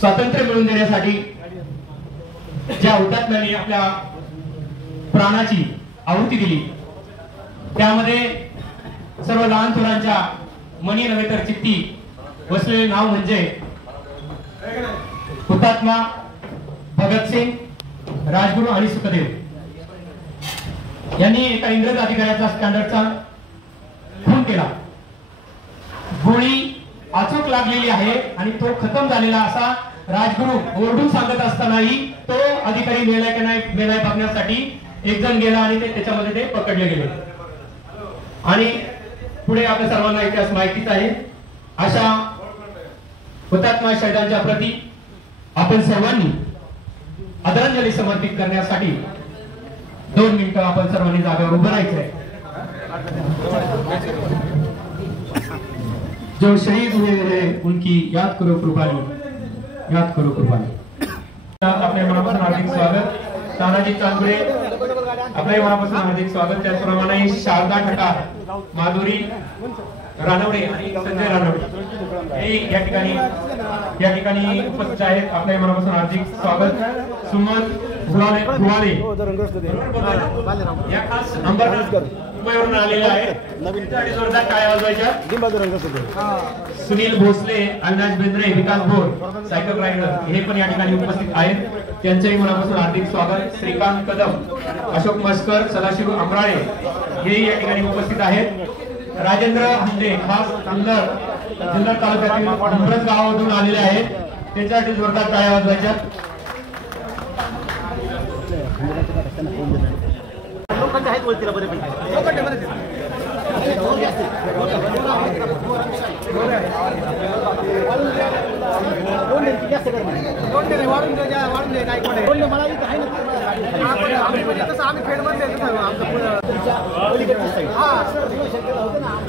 स्वातंत्र्य मिळवून देण्यासाठी ज्या हुतात्म्यांनी आपल्या प्राणाची आहुती दिली त्यामध्ये सर्व लहान थोरांच्या मनी नव्हे तर चित्ती बसलेले नाव म्हणजे हुतात्मा भगतसिंग, राजगुरू आणि सुखदेव यांनी एका इंग्रज अधिकाऱ्याचा स्टँडर्डचा खून केला। गोळी अचूक लागलेली आहे आणि तो खतम झालेला असा राजगुरू ओरडून सांगत असतानाही तो अधिकारी मेलाय की नाही मेलाय बघण्यासाठी एक जण गेला आणि त्याच्यामध्ये ते पकडले गेले। आणि पुढे आपल्या सर्वांना इतिहास माहितीच आहे। अशा हुतात्मा शहीदांच्या प्रती आपण सर्वांनी आदरांजली समर्पित करण्यासाठी 2 मिनिटं आपण सर्वांनी जागेवर उभं राहायचंय। जो शहीद हुए हैं उनकी याद करो कुर्बानी, याद करो कुर्बानी। आपल्या मनापासून हार्दिक स्वागत तानाजी चांगुडे, आपल्या मनापासून हार्दिक स्वागत। त्याचप्रमाणे शारदा ठटार, माधुरी रानवडे आणि संजय रानवडे हे या ठिकाणी उपस्थित आहेत। आपल्या मनापासून हार्दिक स्वागत। सुमन भुवाले या खास मुंबईवरून आलेले आहेत। जोरदार टाळ्या वाजवायच्या। सुनील भोसले, अविनाश बेंद्रे, विकास भोर सायकल रायडर हे पण या ठिकाणी उपस्थित आहेत। त्यांचेही मनापासून हार्दिक स्वागत। श्रीकांत कदम, अशोक मस्कर, सदाशिव अमराळे हे या ठिकाणी उपस्थित आहेत। राजेंद्र हंडे खास जुन्नर तालुक्यातील उंबरस गावामधून आलेले आहेत। त्यांच्यासाठी जोरदार टाळ्या वाजवायच्या।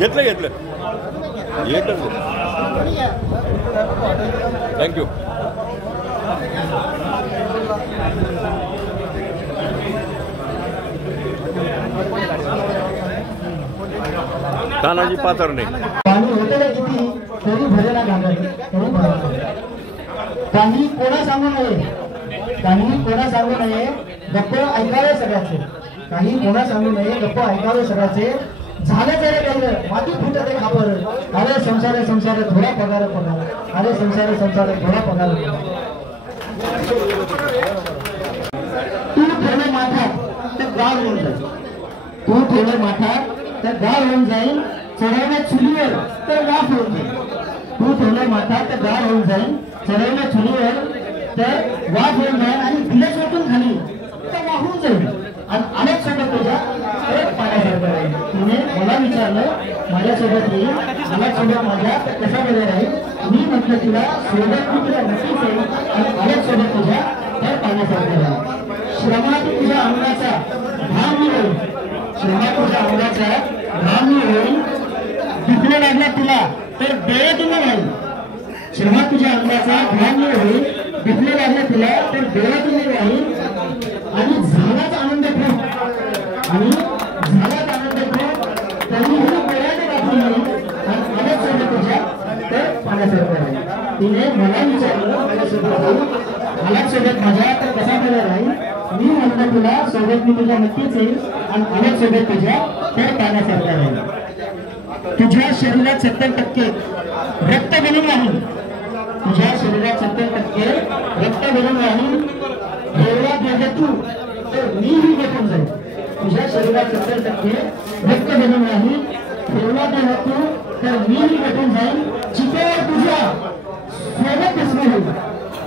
घेतलं थँक्यू। तानाजी पाचरणे पाणी होते किती तरी भरेला घालत तरी भरत काही कोणा सांगू नये गप्प ऐकावे सगळ्याचे, काही कोणा सांगू नये गप्प ऐकावे सगळ्याचे। झालं जरे गेलं माती फुटते खापर, अरे संसार थोडा पगार, अरे संसार थोडा पगार। तू ठेवले माठात तर गाव होऊन जाईल, तू ठेवले माठात तर गाव होऊन जाईल, चढवल्या चुलीवर तर वाफ होऊन जाईल। तू ठेवले माठात तर गाव होऊन जाईल, चढवल्या चुलीवर तर वाफ होऊन जाईल आणि भिलेच वाटून खाली तर वाहून जाईल। आणि अनेक सोबत तुझ्या पाण्यासारखं राहील। तिने मला विचारलं माझ्यासोबत येईल, माझ्यासोबत माझ्या कशा वेळेला राहील। मी म्हटलं तुला सोबत तुझ्या नक्कीच येईल आणि अनेक सोबत तुझ्या तर पाण्यासारखं राहील। श्रमात तुझ्या अंगाचा घाम मी होईल, श्रमात तुझ्या अंगाचा घाम मी होईल, दुखणे लागला तुला तर बेळत मी राहील। श्रमात तुझ्या अंगाचा घाम मी होईल, दुखणे लागला तुला तर बेळत मी राहील। आणि झालाच आनंद खूप, तरीही डोळ्याने दाखवून येईल आणि अनेक सोबत तुझ्या तर पाण्यासारखं राहील। तिने मला विचारलं माझ्यासोबत माझ्या तर कसा वेळा राहील। मी म्हटलं तुला सोबत मी तुझ्या नक्कीच येईल आणि अनेक सोबत तुझ्या तर पाण्यासारखं राहील। तुझ्या शरीरात 70% रक्त बनून राहील, तुझ्या शरीरात 70% रक्त बनून राहील। एवढा देह तू तर मीही भेटून जाईल, तुझ्या शरीरात 70% रक्त बनून राहील। एवढा देह तू तर मीही भेटून जाईल। चितेवर तुझ्या सोबत बसणे होईल,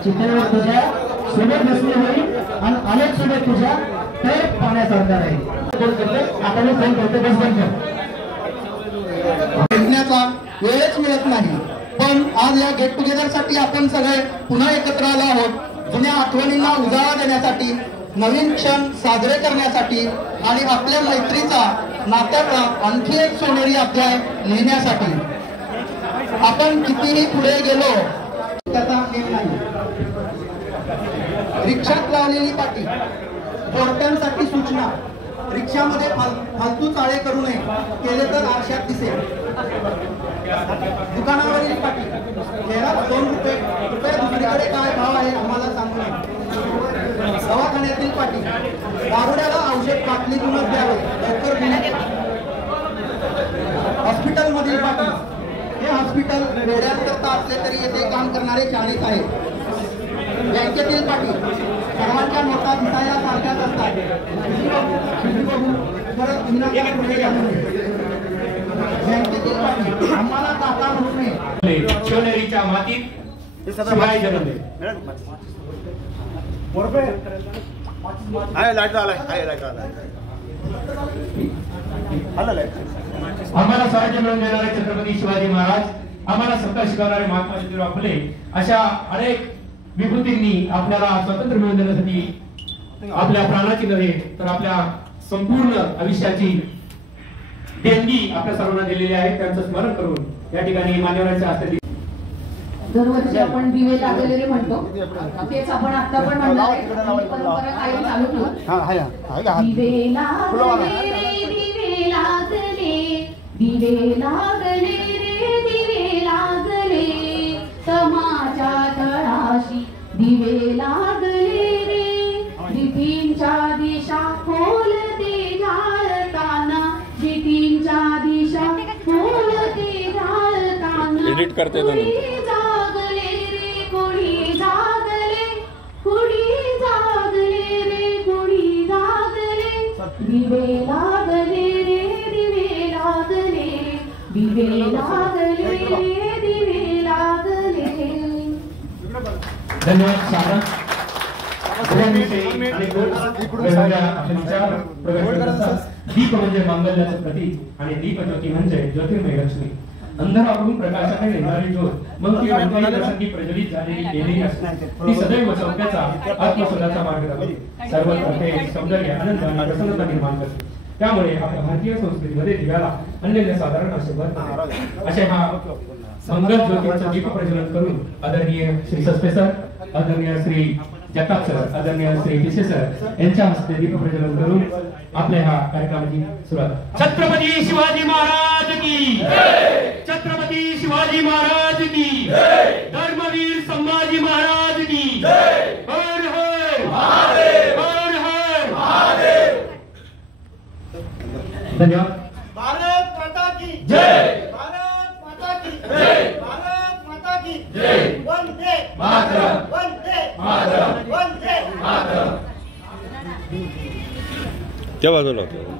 चितेवर तुझ्या सोबत बसणे होईल आणि अनेक सोबत तुझ्या तर पाण्यासारखा राहील। आपण फोन करतो बस बंद भेटण्याचा वेळच मिळत नाही, पण आज या गेट टुगेदर साठी आपण सगळे पुन्हा एकत्र आलो आहोत। जुन्या आठवणींना उजाळा देण्यासाठी, नवीन क्षण साजरे करण्यासाठी आणि आपल्या मैत्रीचा नात्याचा आणखी एक सोनेरी अध्याय लिहिण्यासाठी आपण कितीही पुढे गेलो त्याचा नेम नाही. रिक्षात लावलेली पाटी, बोर्डांसाठी सूचना, रिक्षामध्ये फालतू चाळे करू नये, केले तर आरशात दिसेल. दुकानावरील पाटी, शहरात 2 रुपये दुसरीकडे काय भाव आहे आम्हाला सांगू नये. दवाखान्यातील पाटी, दारुड्याला औषध बाटलीतूनच द्यावे, लवकर घेण्यात. हॉस्पिटलमधील पाटी, हे हॉस्पिटल वेड्यांकरता असले तरी येथे काम करणारे 40 आहेत. बँकेतील पाटी, सर्वांच्या नोटा दिसायला सारख्याच असतात. बँकेतील पाटी, आम्हाला काका म्हणू नये. शिवनेरीच्या मातीत शिवाय जन्मले. आम्हाला स्वराज्य मिळवून देणारे छत्रपती शिवाजी महाराज, आम्हाला सत्ता शिकवणारे महात्मा ज्योतिराव फुले अशा अनेक विभूतींनी आपल्याला स्वातंत्र्य मिळवून देण्यासाठी आपल्या प्राणाची नव्हे तर आपल्या संपूर्ण आयुष्याची देणगी आपल्या सर्वांना दिलेली आहे. त्यांचं स्मरण करून या ठिकाणी मान्यवरांच्या हस्ते दरवर्षी आपण दिवे लागलेले म्हणतो, तेच आपण आता पण म्हणणार आहे. परंपरा कायम चालू ठेवू. दिवे लागले रे दिवे लागले, दिवे लागले रे दिवे लागले, समाच्या तळाशी दिवे लागले रे. दिठींच्या दिशा खोलते जाळताना, दिठींच्या दिशा खोलते जाळताना. एडिट करते जागले रे कोणी जागले, कुणी जागले रे कुणी जागले. दिवे लागले रे दिवे लागले, दिवे लागले रे दिवे लागले. धन्यवाद. सारा दीप म्हणजे मांगल्याचं प्रतीक आणि दीप ज्योती म्हणजे ज्योतिर्मय लक्ष्मी. अंधारावरून प्रकाशाकडे येणारी ज्योत मग ती कोणत्याही प्रसंगी प्रज्वलित झालेली केलेली असते. ती सदैव सौख्याचा आत्मशोधाचा मार्ग दाखवते. सर्वत्र प्रेम, सौंदर्य, आनंद आणि प्रसन्नता निर्माण करते. त्यामुळे आपल्या भारतीय संस्कृतीमध्ये दिव्याला अनन्यसाधारण आशीर्वाद असे हा मंगल ज्योतीचं दीप प्रज्वलन करून आदरणीय श्री सस्ते सर, आदरणीय श्री जगताप सर, आदरणीय श्री पिसे सर यांच्या हस्ते दीप प्रज्वलन करून आपल्या ह्या कार्यक्रमाची सुरुवात. छत्रपती शिवाजी महाराज की जय, छत्रपती शिवाजी महाराज की जय, धर्मवीर संभाजी महाराज की जय. हर हर महादेव, हर हर महादेव. धन्यवाद. भारत माता की जय, भारत माता की जय, भारत माता की जय. वंदे मातरम, वंदे मातरम, वंदे मातरम. त्या बाजूला होतं.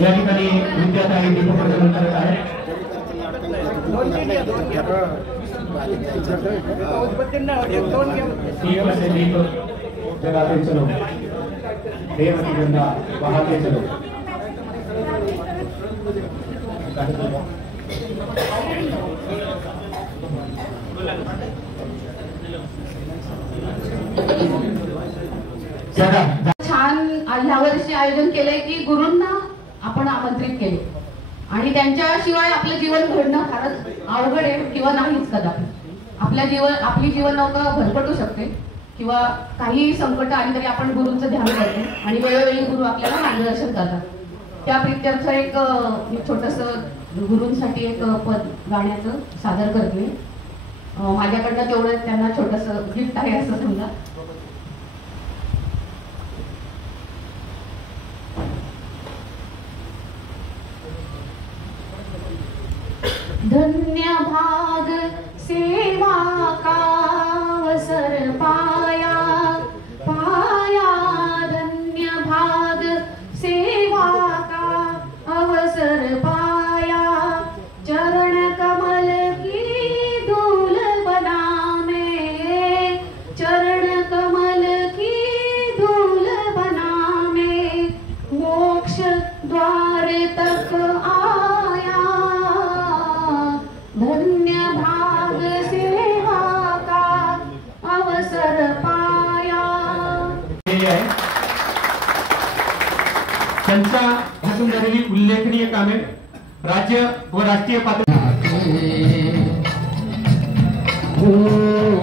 या ठिकाणी विद्यार्थी दीपप्रज्वलन करत आहे. दीप से दीप जगाते चलो, देव की गंगा बहाते चलो. छान ह्या वर्षी आयोजन केलंय की गुरूंना आपण आमंत्रित केले आणि त्यांच्याशिवाय आपलं जीवन घडणं फारच अवघड आहे किंवा नाहीच कदापि. आपली जीवन नौका भरकटू शकते किंवा काही संकट आली तरी आपण गुरूंचं ध्यान करतो आणि वेळोवेळी गुरु आपल्याला मार्गदर्शन करतात. त्या प्रित्यर्थ एक छोटंसं गुरूंसाठी एक पद गाण्याचं सादर करते. माझ्याकडनं तेवढं त्यांना छोटंसं गिफ्ट आहे असं समजा. धन्य भाग सेवा का अवसर पाया पाया, धन्य भाग सेवा का अवसर पाया, चरण कमल की धूल बना में, चरण कमल की धूल बना में, मोक्ष द्वार तक आया, धन्य भाग सेवा का अवसर पाया। त्यांच्या हातून झालेली उल्लेखनीय कामे राज्य व राष्ट्रीय पातळी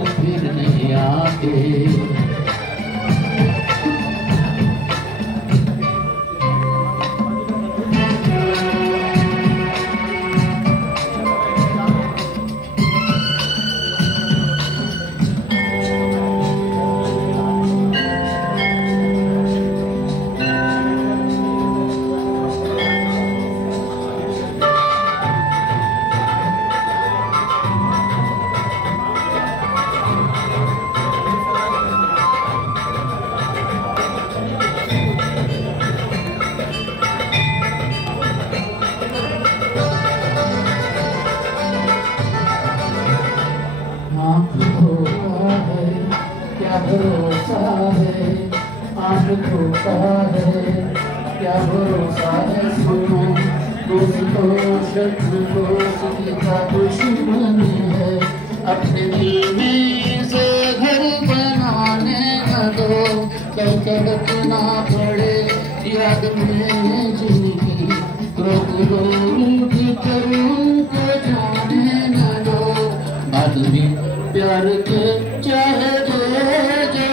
फिर नहीं आते। क्या भरोसा है, आज धोखा है, क्या भरोसा है, सुनो दोस्त को शत्रु को किसी का दुश्मनी है, अपने दिल में से घर बनाने न दो, कल तड़पना पड़े याद में जिंदगी, रोक रोक कर उनको जाने न दो, आदमी प्यार के चाहे जो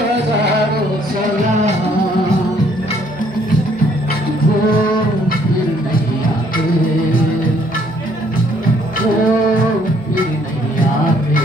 हजारों सलाम, वो फिर नहीं आते, वो फिर नहीं आते।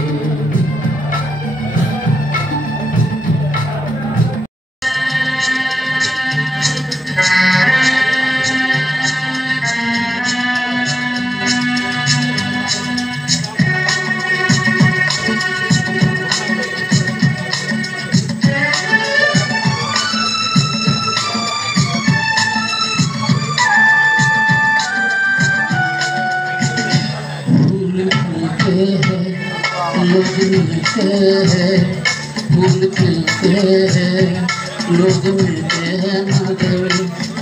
लोग मिलते हैं, फूल खिलते हैं, लोग मिलते हैं, मगर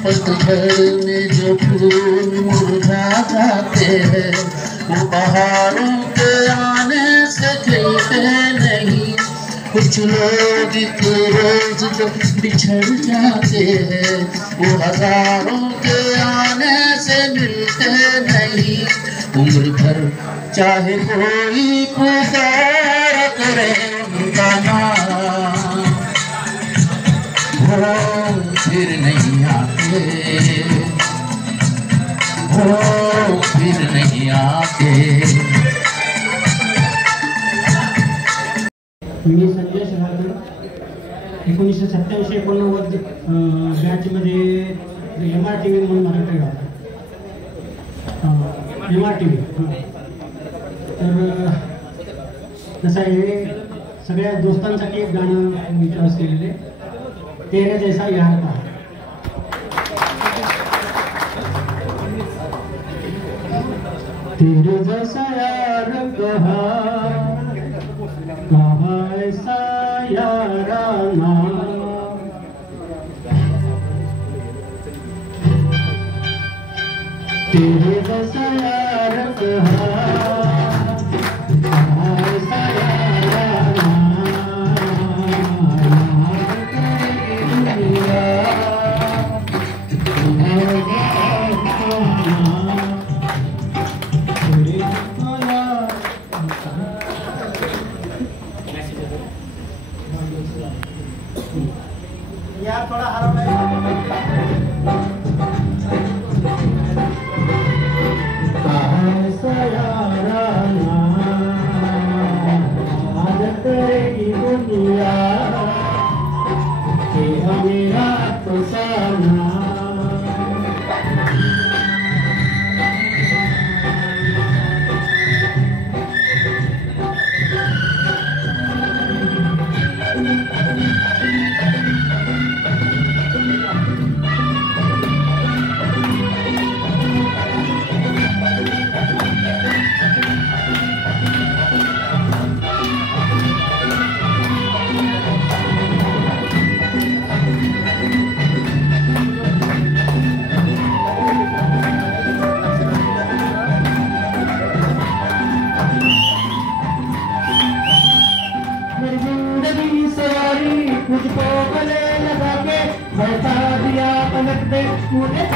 पतझड़ में जो फूल मुरझा जाते हैं, वो बहारों के आने से खिलते नहीं। कुछ लोग एक रोज जो बिछड़ जाते हैं, वो हजारों के आने से मिलते नहीं। उम्र भर चाहे कोई पुकार करे उनका नाम, वो फिर नहीं आते, वो फिर नहीं आते। मी संजय शहाकर 1987-89 बॅचमध्ये MRTV म्हणून मराठी गाव MRTV। तर कसं आहे, सगळ्या दोस्तांसाठी एक गाणं मी चॉईस केलेले, तेरे जैसा यार था। तेरे जैसा यार कहा ऐसा याराना, तेरे जैसा यार कहा ऐसा याराना, यार थोड़ा हरा है।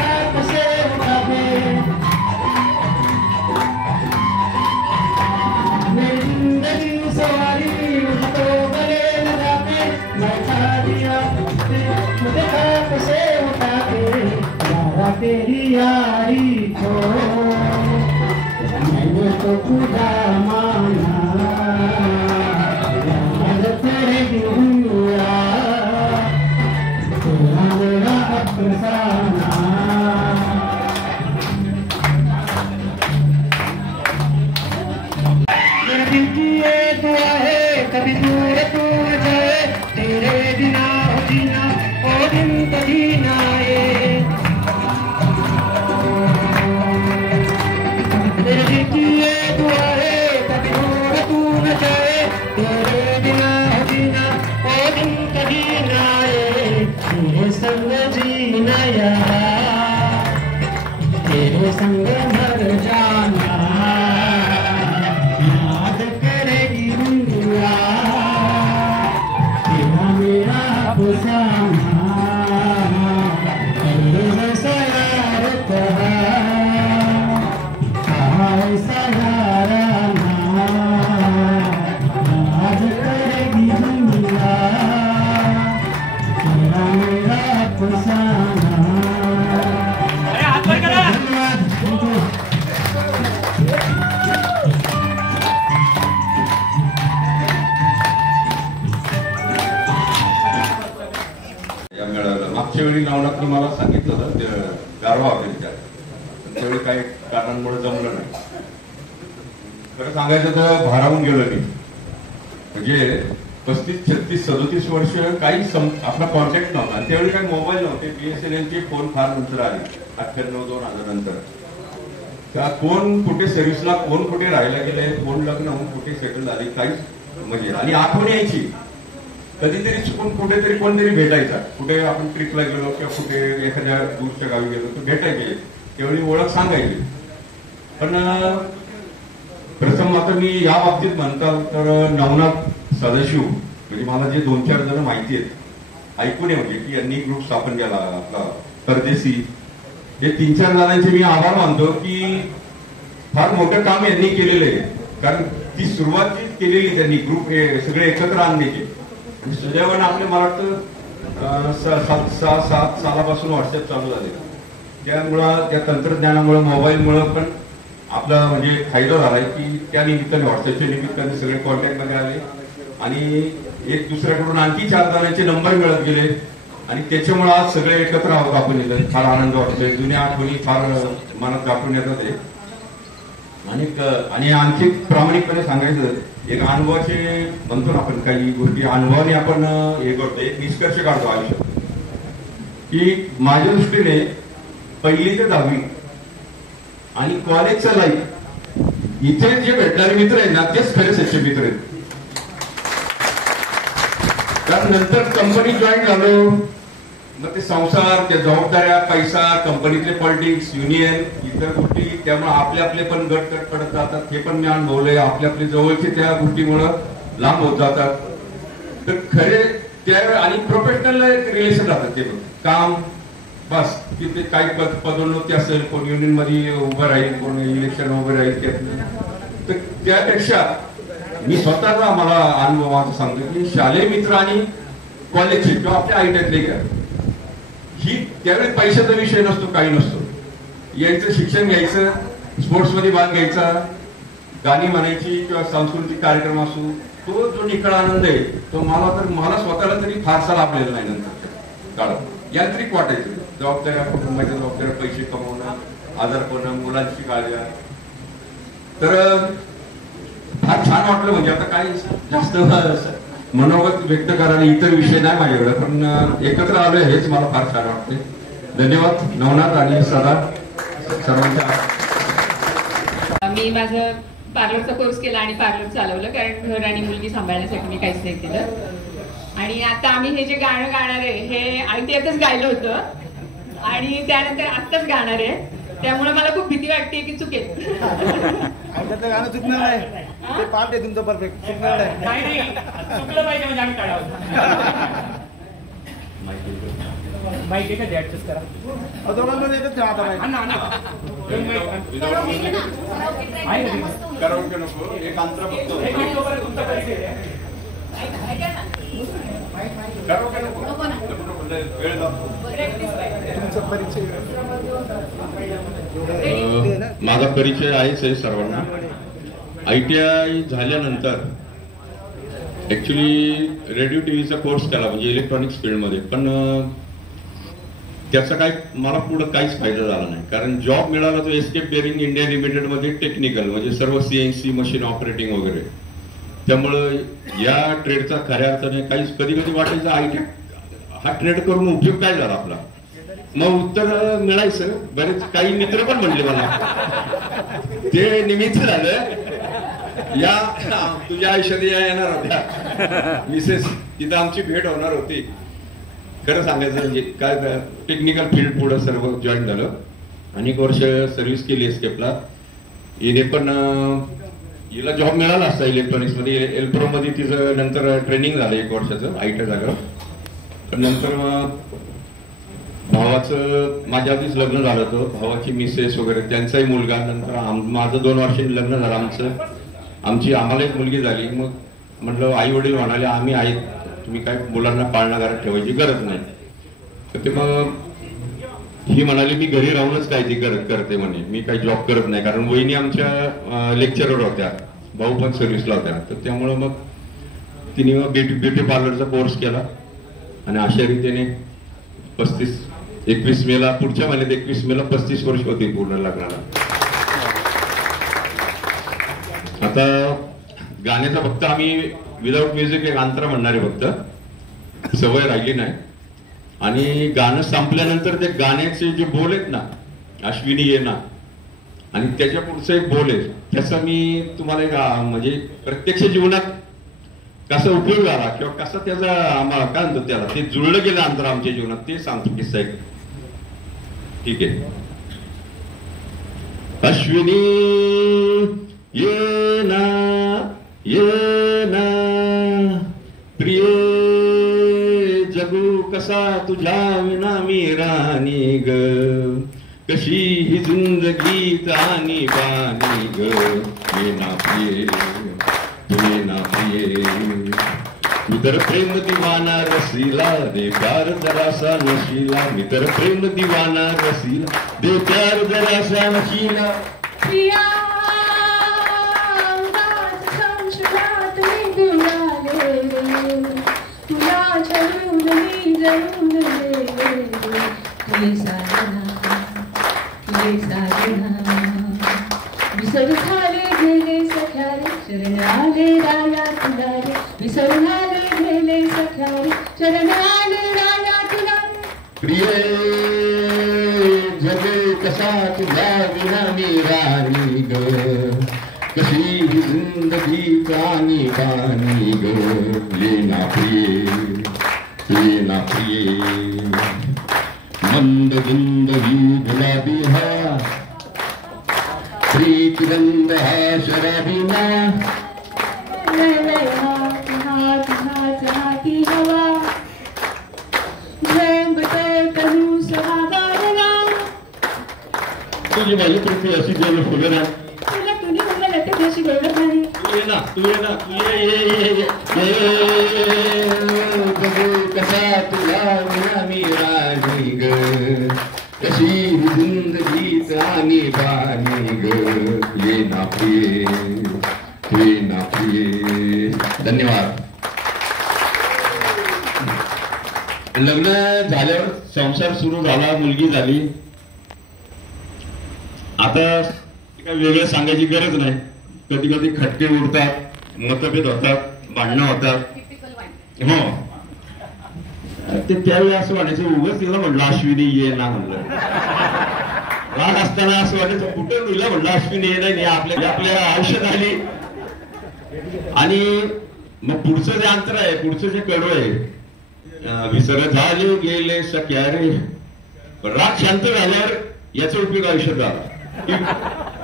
खाक से उठावे मेरी जिंदगी सवारी तो गले लगा के बैठा दिया मुझे खाक से उठावे यारा तेरी यारी को मैंने तो खुदा माना याद तेरे हुआ तेरा मेरा अफसाना मेरे दिल की ये दुआ है कभी दूर तू न जाए तेरे बिना हो जीना ओ दिन कभी ना आए मेरे दिल की ये दुआ है कभी दूर तू न जाए तेरे बिना हो जीना ओ दिन कभी ना आए तेरे संग जीना यार तेरे संग मर जाना याद करेगी दुनिया तेरा मेरा अफसाना तेरे जैसा यार तेरा ऐसा याराना याद करेगी दुनिया तेरा मेरा अफसाना धन्यवाद या मेळाव्याला मागच्या वेळी नवनाथनी मला सांगितलं होतं ते गारवा वगैरे त्यावेळी काही कारणांमुळे जमलं नाही. खरं सांगायचं तर भारावून गेलं मी. म्हणजे 35-36-37 वर्ष काही आपला कॉन्टॅक्ट नव्हता आणि त्यावेळी काही मोबाईल नव्हते. BSNLचे फोन फार नंतर आले 98-2000 नंतर. त्या कोण कुठे सर्व्हिसला कोण कुठे राहायला गेले कोण लग्न होऊन कुठे सेटल झाले काहीच म्हणजे आणि आठवण यायची कधीतरी चुकून कुठेतरी कोणतरी भेटायचा कुठे आपण ट्रिपला गेलो किंवा कुठे एखाद्या दूरच्या गावी गेलो तर भेटायचे त्यावेळी ओळख सांगायची. पण प्रथम आता मी या बाबतीत म्हणतात तर नवनाथ सदाशिव म्हणजे मला जे 2-4 जण माहिती आहेत ऐकून आहे म्हणजे की यांनी ग्रुप स्थापन केला आपला परदेशी हे 3-4 जणांचे मी आभार मानतो की फार मोठं काम यांनी केलेलं आहे. कारण ती सुरुवात जी केलेली त्यांनी ग्रुप हे सगळे एकत्र आणण्याची आणि सुदैवाने आपले मला वाटतं 7 सालापासून व्हॉट्सअप चालू झाले. त्यामुळं त्या तंत्रज्ञानामुळे मोबाईलमुळे पण आपला म्हणजे फायदा झालाय की त्या निमित्ताने व्हॉट्सअपच्या निमित्ताने सगळे कॉन्टॅक्ट मध्ये आले आणि एक दुसऱ्याकडून आणखी 4 जणांचे नंबर मिळत गेले आणि त्याच्यामुळे आज सगळे एकत्र आहोत आपण इथं. फार आनंद वाटतोय. जुन्या आठवणी फार मनात दाखवून येतात आणि आणखी प्रामाणिकपणे सांगायचं एक अनुभवाचे म्हणतो ना आपण काही गोष्टी अनुभवाने आपण हे करतो एक निष्कर्ष काढतो आयुष्यात की माझ्या दृष्टीने 1ली ते 10वी आणि कॉलेजचं लाईफ इथे जे भेटणारे मित्र आहेत ना तेच खरे सच्चे मित्र आहेत. कारण नंतर कंपनी जॉईन झालो मग ते संसार त्या जबाबदाऱ्या पैसा कंपनीतले पॉलिटिक्स युनियन इतर गोष्टी त्यामुळे आपले पण गट पडत जातात. हे पण मी अनुभवलंय. आपले जवळचे त्या गोष्टीमुळे लांब होत जातात. तर खरे त्या आणि प्रोफेशनल रिलेशन राहतात ते काम बस की ते काही पदोन्नती असेल कोण युनियन मध्ये उभं राहील कोण इलेक्शन उभं राहील तर त्यापेक्षा मी स्वतःचा मला अनुभव सांगतो की शालेय मित्र आणि कॉलेजचे किंवा आपल्या आयट्यातले का ही त्यावेळी पैशाचा विषय नसतो काही नसतो. यायचं शिक्षण घ्यायचं स्पोर्ट्स मध्ये भाग घ्यायचा गाणी म्हणायची किंवा सांस्कृतिक कार्यक्रम असो तो जो निखळ आनंद आहे तो मला स्वतःला तरी फारसा लाभलेला नाही. नंतर काळात यांत्रिक वाटायचं जबाबदाऱ्या कुटुंबाच्या जबाबदाऱ्या पैसे कमवणं आजारपणं मुलांची काळजी तर फार छान वाटलं. म्हणजे आता काही जास्त मनोगत व्यक्त करायला इतर विषय नाही माझ्याकडे पण एकत्र आलोय हेच मला फार छान वाटते. धन्यवाद नवनाथ आणि सदा सर्वांच्या. मी माझं पार्लरचा कोर्स केला आणि पार्लर चालवलं कारण घर आणि मुलगी सांभाळण्यासाठी मी काहीच नाही केलं. आणि आता आम्ही हे जे गाणं गाणार आहे हे आयटीआयतच गायलं होतं आणि त्यानंतर आत्ताच गाणार आहे त्यामुळे मला खूप भीती वाटते की चुकेल. गाणं चुकणार नाही ते पार्ट आहे तुमचं परफेक्ट चुकणार नाही. चुकलं पाहिजे म्हणजे आम्ही काढावं. माईक आहे का ऍडजस्ट करा. दोघांना एकच ठेवा आता हा ना, हा ना. दोन mic आण. आहे का तिकडे? करावं नको एक अंतर बघतो एक मिनिट तोपर्यंत तुमचा परिचय द्या. वेळ जातो. तुमचा परिचय माझा परिचय आहेच आहे सर्वांना. ITI झाल्यानंतर ऍक्च्युली रेडिओ टीव्हीचा कोर्स केला म्हणजे इलेक्ट्रॉनिक्स फील्डमध्ये, पण त्याचा काय मला पुढे काहीच फायदा झाला नाही. कारण जॉब मिळाला तो एस्केप बेअरिंग इंडिया लिमिटेड मध्ये टेक्निकल म्हणजे सर्व CNC मशीन ऑपरेटिंग वगैरे. त्यामुळं या ट्रेडचा खऱ्या अर्थाने काहीच कधी कधी वाटायचं ITI हा ट्रेड करून उपयोग काय झाला आपला. मग उत्तर मिळायचं. बरेच काही मित्र पण म्हणले मला, ते निमित्त झालं. या तुझ्या आयुष्यात या येणार होत्या मिसेस, तिथं आमची भेट होणार होती. खरं सांगायचं म्हणजे काय टेक्निकल फील्ड पुढे सर्व जॉईन झालं. अनेक वर्ष सर्व्हिस केली एस्केपला. हिने पण हिला जॉब मिळाला असता इलेक्ट्रॉनिक्स मध्ये. एल्प्रो मध्ये तिचं नंतर ट्रेनिंग झालं 1 वर्षाचं ITI झालं. पण नंतर भावाचं माझ्या आधीच लग्न झालं होतं. भावाची मिसेस वगैरे त्यांचाही मुलगा. नंतर माझं 2 वर्षांनी लग्न झालं आम्हाला एक मुलगी झाली. मग म्हटलं आई वडील म्हणाले आम्ही आहेत, तुम्ही काय मुलांना पाळणा घरात ठेवायची गरज नाही. तर ते मग ही म्हणाली मी घरी राहूनच काय ती करते म्हणे, मी काही जॉब करत नाही. कारण वहिनी आमच्या लेक्चरर होत्या, भाऊ पण सर्व्हिसला होत्या. तर त्यामुळं मग तिने ब्युटी पार्लरचा कोर्स केला आणि अशा रीतीने 21 मेला पुढच्या महिन्यात 21 मेला 35 वर्ष होती पूर्ण लग्नाला. आता गाण्याचा फक्त आम्ही विदाऊट म्युझिक एक अंतरा म्हणणारे फक्त सवय राहिली नाही. आणि गाणं संपल्यानंतर ते गाण्याचे जे बोल आहेत ना, अश्विनी ये ना, आणि त्याच्या पुढचं एक बोल आहे त्याचा मी तुम्हाला एक म्हणजे प्रत्यक्ष जीवनात कसा उपयोग झाला किंवा कसा त्याचा आम्हाला काय म्हणतो त्याला ते जुळलं गेलं अंतर आमच्या जीवनात, ते सांगतो किस्सा एक. ठीक आहे. अश्विनी ये ना प्रिय जगू कसा तुझ्या विना मी राणी ग, कशी ही जिंदगी तानी बानी ग, ये ना प्रिय तुम्ही ना प्रिय. मी तर प्रेम दिवाना रसीला दे प्यार जरासा नशीला, मी तर प्रेम दिवाना रसीला दे प्यार जरासा नशीला. प्रिया संशयात निघाले तुला छळून मी जळून गेले, तुझे साजना विसरून आले गेले सख्यारे शरण आले राया तुला रे, विसरून आले गेले सख्यारे शरण आले राया तुला. प्रिय जगे कसा तुझ्या विना मी राणी ग, कशी जिंदगी पाणी पाणी ग, ये ना प्रिय मंद जिंदगी गुलाबी हा, प्रीत गंध हा शराबी ना, हाती हवा झेंबते तनू सहागारला. तुझी माझी पृथ्वी अशी गोल फुलं ना, तुला तुझी मला लते अशी गोड पाणी. तू ये ना ये कसा तुझ्या विना मी राणी ग, कशी जिंदगी तानी बानी ग, ये ना प्रिय. धन्यवाद. लग्न झाल्यावर संसार सुरू झाला, मुलगी झाली. आता काय वेगळं सांगायची गरज नाही. कधी कधी खटके उडतात, मतभेद होतात, भांडणं होतात. हो, ते त्यावेळी असं वाटायचं उगाच तिला म्हणलं अश्विनी ये ना म्हणलं. लहान असताना असं वाटायचं कुठं तिला म्हणलं अश्विनी ये नाही, आपल्या आयुष्यात आली. आणि मग पुढचं जे अंतर आहे, पुढचं जे कडवं आहे, विसर झाले गेले सख्या रे, राग शांत झाल्यावर याचा उपयोग आयुष्यात झाला.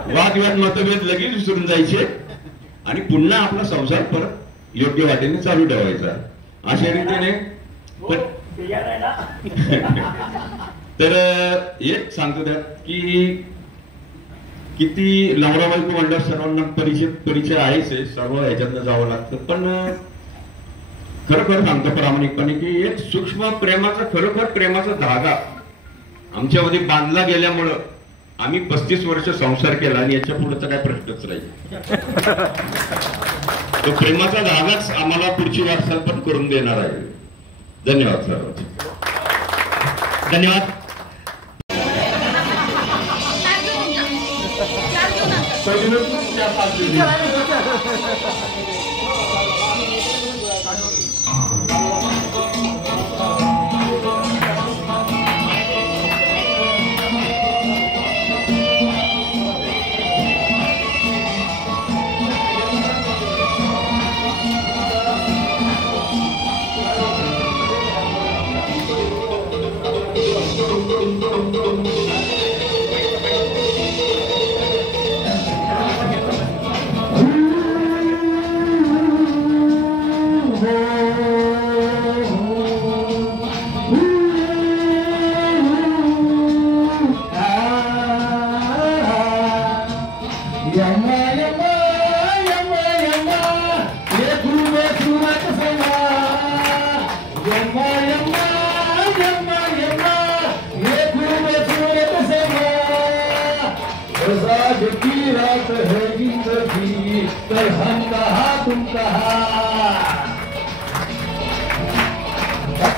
वादविवाद मतभेद लगेच विसरून जायचे आणि पुन्हा आपला संसार परत योग्य वाटेने चालू ठेवायचा. अशा रीतीने पण तर एक सांगतो त्यात की किती नवरा बायको म्हणलं सर्वांना परिचय आहेच आहे, सर्व ह्याच्यातनं जावं लागतं. पण खरोखर सांगतो प्रामाणिकपणे की एक सूक्ष्म प्रेमाचा, खरोखर प्रेमाचा धागा आमच्यामध्ये बांधला गेल्यामुळं आम्ही 35 वर्ष संसार केला आणि याच्या पुढे तर काय प्रश्नच राहील. तो प्रेमाचा धागाच आम्हाला पुढची वाटचाल पण करून देणार आहे. धन्यवाद सर्वांचे. धन्यवाद.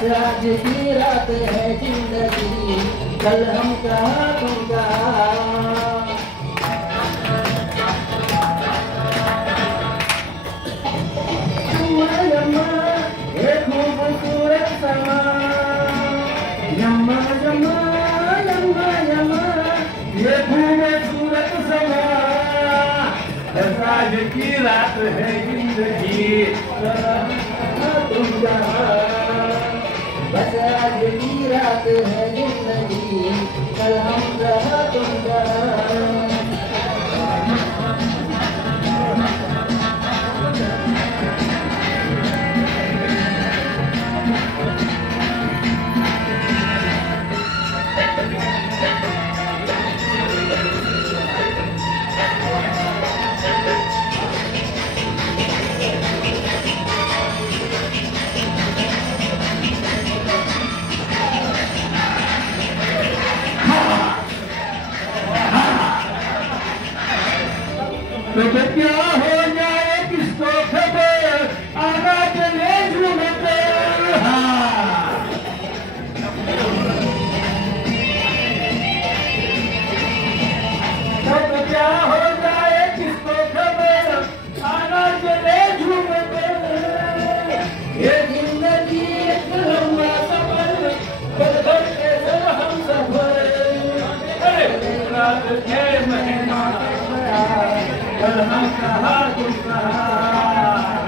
आज की रात है जिंदगी, कल हम कहाँ तुम कहाँ. यम्मा यम्मा ये खूबसूरत समा, यम्मा यम्मा यम्मा यम्मा ये खूबसूरत समा. आज की रात है जिंदगी, कल हम कहाँ तुम कहाँ. बस आज की रात है जिंदगी, कल हम कहाँ तुम कहाँ. तो क्या हो जाए किसको खबर, आगा चले झूमते. तो क्या हो जाए किसको खबर, आगा चले झूमते. ये जिंदगी एक लंबा सफर, बदल के सब हम सफर. रात के महीना कल हम कहाँ तुम कहाँ.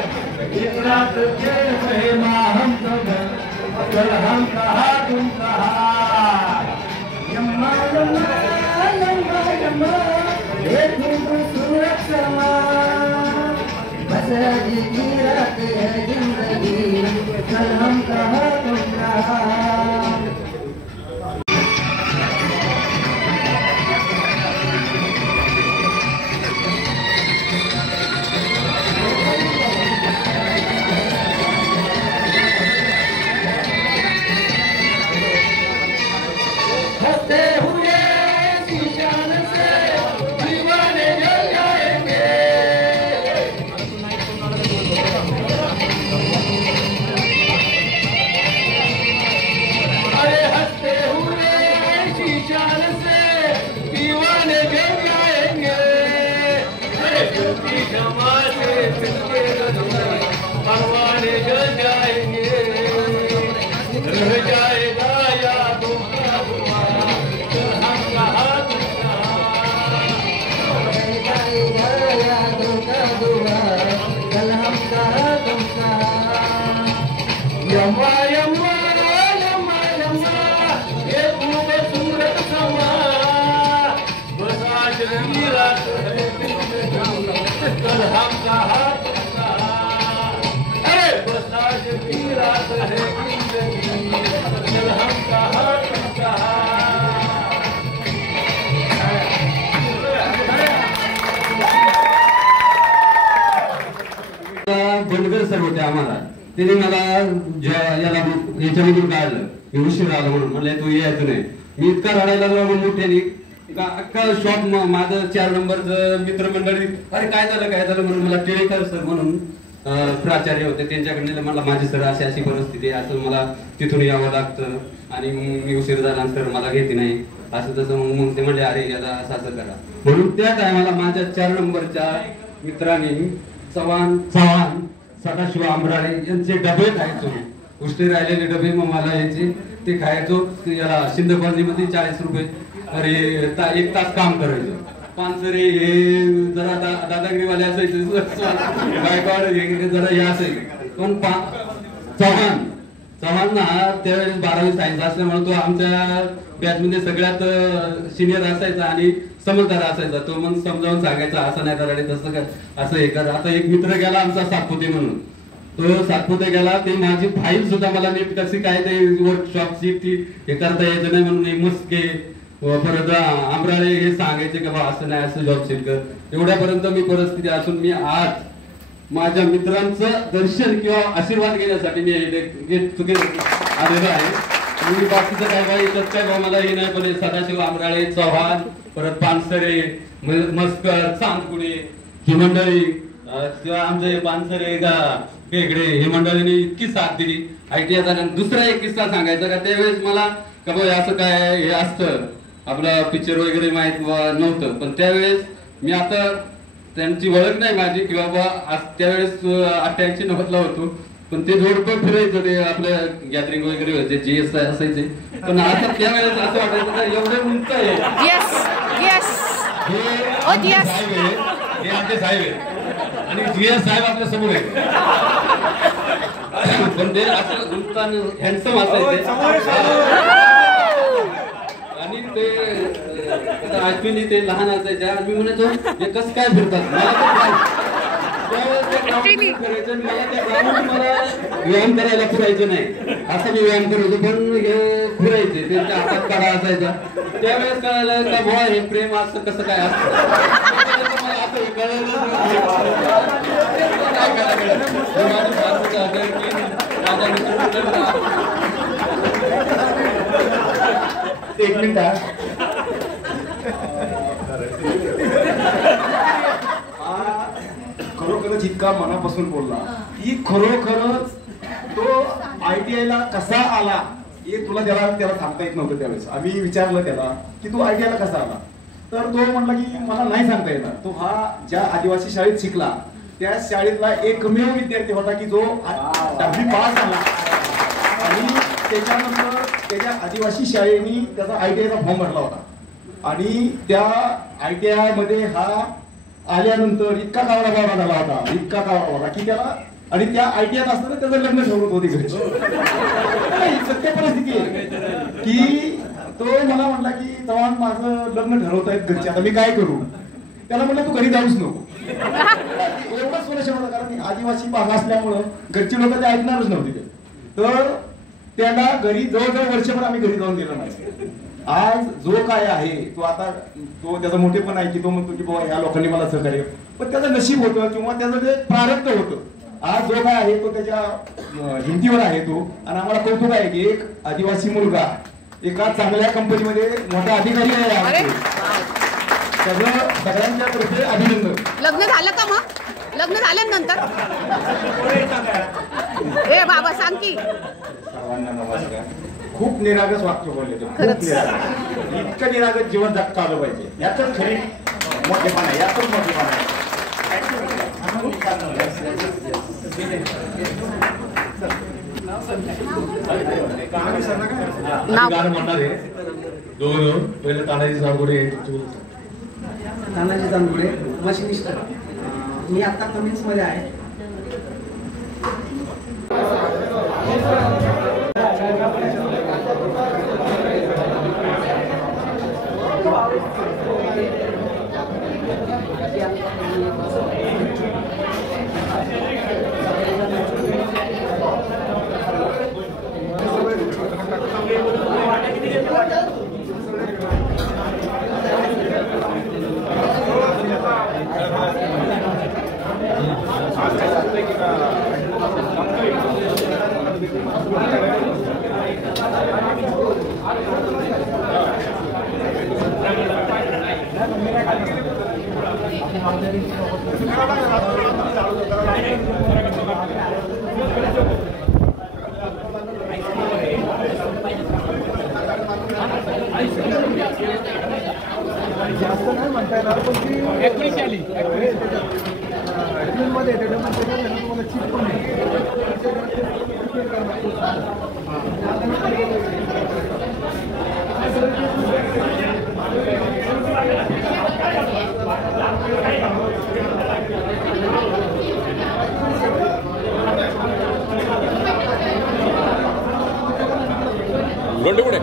इस रात के महिमा हम सब, कल हम कहाँ तुम कहाँ. यम्मा यम्मा यम्मा यम्मा ये खूबसूरत समा. बस आज की रात है जिंदगी, कल हम कहाँ तुम कहाँ. परवाने जल जाएंगे, रह जाएगा यादों का धुआं, हम कहाँ तुम कहाँ. रह जाएगा यादों का धुआं, कल हम कहाँ तुम कहाँ. यम्मा यम्मा यम्मा यम्मा ये खूबसूरत समा. बस आज की रात है कल हम कहाँ तुम कहाँ. बस आज की रात है जिंदगी, धनगर सर होते आम्हाला, त्यांनी मला याला याच्यामधून काढलं, मी उशीर आलो म्हणून. म्हणलं तू यायचं नाही. मी इतका रडायला लागलो मोठ्याने, अख्खा शॉप माझं 4 नंबरचं मित्रमंडळी, अरे काय झालं म्हणून. मला टिळेकर सर म्हणून प्राचार्य होते, त्यांच्याकडे मला माझी सर अशी परिस्थिती आहे, असं मला तिथून यावं लागतं आणि मी उशीर झाला सर मला घेते नाही असं तसं. मग ते म्हणले अरे याला असं करा. म्हणून त्या टायमाला माझ्या 4 नंबरच्या मित्रांनी चव्हाण सदाशिव आंबराळे यांचे डबे खायचो, उष्टे राहिलेले डबे मग मला यायचे ते खायचो. याला शिंदे कॉलनीमध्ये 40 रुपये अरे 1 तास काम करायचं. पानसरे हे जरा दादागिरीवाले असायचे, गायकवाड जरा हे असायचे. पण चव्हाण हा त्यावेळेस 12वी सायन्स असल्यामुळे तो आमच्या बॅचमध्ये सगळ्यात सिनियर असायचा आणि समजदार असायचा. तो मग समजावून सांगायचा असं नाही करायला, तसं काय असं हे करा. आता एक मित्र गेला आमचा सातपुते म्हणून, तो सातपुते गेला, ते माझी फाईल सुद्धा मला नीट कशी काय ते वर्कशॉपची ती हे करता यायचं नाही म्हणून मस्के परत आंबराळे हे सांगायचे की बा असं नाही असं जॉब शीट कर. एवढ्यापर्यंत मी परिस्थिती असून मी आज माझ्या मित्रांचं दर्शन किंवा आशीर्वाद घेण्यासाठी मी चुकी आलेलो आहे. मी बाकीचं काय बाई काय बा मला हे नाही, पण सदाशिव आंबराळे, चव्हाण, परत पानसरे, मस्कर, चांदकुडे ही मंडळी किंवा आमचे पानसरे वेगळे ही मंडळीने इतकी साथ दिली. ITI दुसरा एक किस्सा सांगायचा का, त्यावेळेस मला का बा असं काय हे असतं आपलं पिक्चर वगैरे माहित नव्हतं. पण त्यावेळेस मी आता त्यांची ओळख नाही माझी किंवा बा त्यावेळेस 88-90 होतो, पण ते जोडपं फिरायचं ते आपल्या गॅदरिंग वगैरे व्हायचे, GS असायचे. पण आता त्यावेळेस असं वाटायचं का एवढे उंच आहे हे आमचे साहेब आहे आणि GS साहेब आपल्या समोर आहे. पण ते असं उंच आणि हँडसम असायचे आणि ते अश्विनी ते लहान असायचे आणि मी म्हणायचो हे कसं काय फिरतात. मला व्यायाम करायला पुरायचं नाही, असं मी व्यायाम करायचो. पण हे फिरायचे, त्यांच्या हातात काढा असायचा. त्यावेळेस कळालं का बुवा हे प्रेम असं कसं काय असतं. मला असं कळलं काय करायला एक मिनिट खरोखरच इतका मनापासून बोलला की खरोखरच तो ITI ला कसा आला हे तुला त्याला सांगता येत नव्हतं. त्यावेळेस आम्ही विचारलं त्याला की तू ITI ला कसा आला, तर तो म्हणला की मला नाही सांगता येणार. तो हा ज्या आदिवासी शाळेत शिकला त्या शाळेतला एकमेव विद्यार्थी होता की जो 10वी पास झाला आणि त्याच्यानंतर त्याच्या आदिवासी शाळेने त्याचा ITI चा फॉर्म भरला होता. आणि त्या ITI मध्ये हा आल्यानंतर इतका कावरा झाला की त्याला, आणि त्या ITI असताना त्याचं लग्न ठरवत होते घरी. सत्य परिस्थिती आहे की तो मला म्हणला की चव्हाण माझं लग्न ठरवत आहेत घरचे, आता मी काय करू. त्याला म्हटलं तू घरी जाऊच नको. एवढंच सोल्युशन होतं, कारण आदिवासी भाग असल्यामुळं घरची लोक ते ऐकणारच नव्हते. तर त्याला घरी जवळजवळ वर्षभर आम्ही घरी जाऊन दिलं नाही. आज जो काय आहे तो आता तो त्याचा मोठेपण आहे की तो म्हणतो की बाबा या लोकांनी मला सहकार्य, पण त्याचं नशीब होतं किंवा त्याचं जे प्रारब्ध होतं. आज जो काय आहे तो त्याच्या हिमतीवर आहे तो. आणि आम्हाला कौतुक आहे की एक आदिवासी मुलगा एका चांगल्या कंपनीमध्ये मोठा अधिकारी आहे. सगळ्यांच्या तर्फे अभिनंदन. लग्न झालं का मग? लग्न झाल्यानंतर ए बाबा सांग की. सर्वांना नमस्कार. खूप निरागस वाक्य बोलले ते, खूप निरागस. इतकं निरागस जीवन जगता आलं पाहिजे, यातच खरी मोठेपणा आहे, यातच मोठेपणा आहे. गाणं म्हणणार आहे दोन. पहिले तानाजी सावगुडे. तानाजी सावगुडे मशिनिस्ट. मी आता कमिन्स मध्ये आहे. आज काय सांगतोय की जास्त नाही म्हणता येणार पण ती 19 आली एप्रिलमध्ये त्याच्यामध्ये चीप पण लोंढे कुठे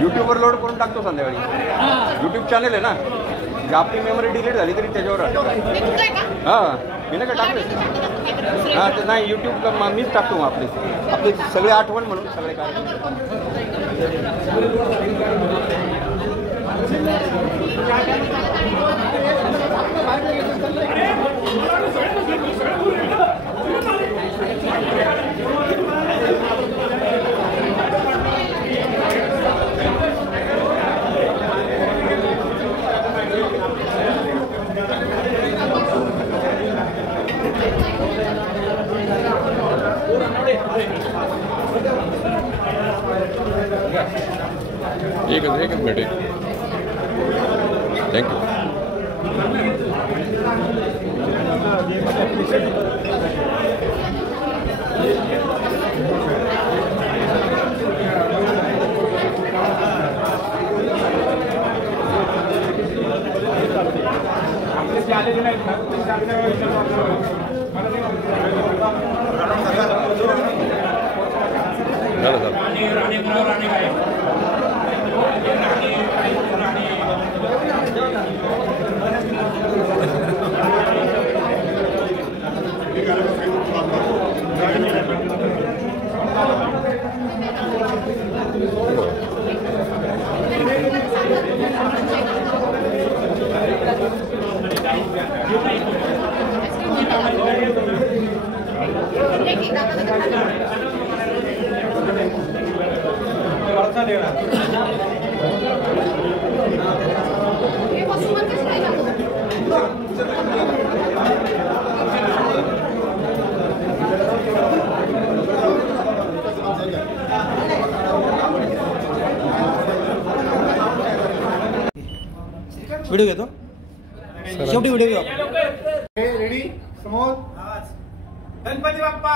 युट्यूबवर लोड करून टाकतो संध्याकाळी. युट्यूब चॅनल आहे ना, म्हणजे आपली मेमरी डिलीट झाली तरी त्याच्यावर हां मी नाही का टाकले हां ते नाही युट्यूबला मीच टाकतो. आपले आपले सगळे आठवण म्हणून सगळे काय एक मिनिट थँक्यू. व्हिडिओ घेतो शेवटी व्हिडिओ घेऊ. रेडी समोर गणपती बाप्पा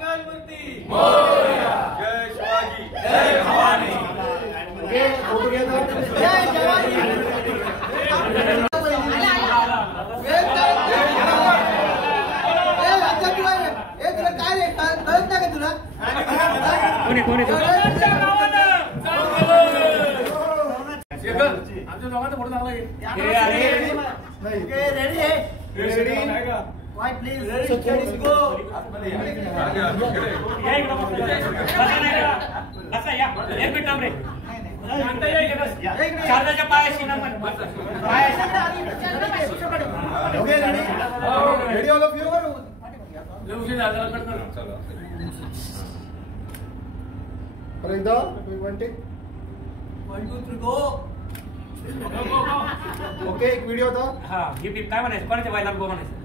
मंगलमूर्ती जय शिवाजी जय भवानी. ओके फोटो घेतो. जय जवानी आमच्या दोघांचा फोटो चांगला आहे. शारदाच्या पायाशी ओके एक व्हिडिओ होता. हा हे काय म्हणायचं कोणाच्या बायला म्हणायचं.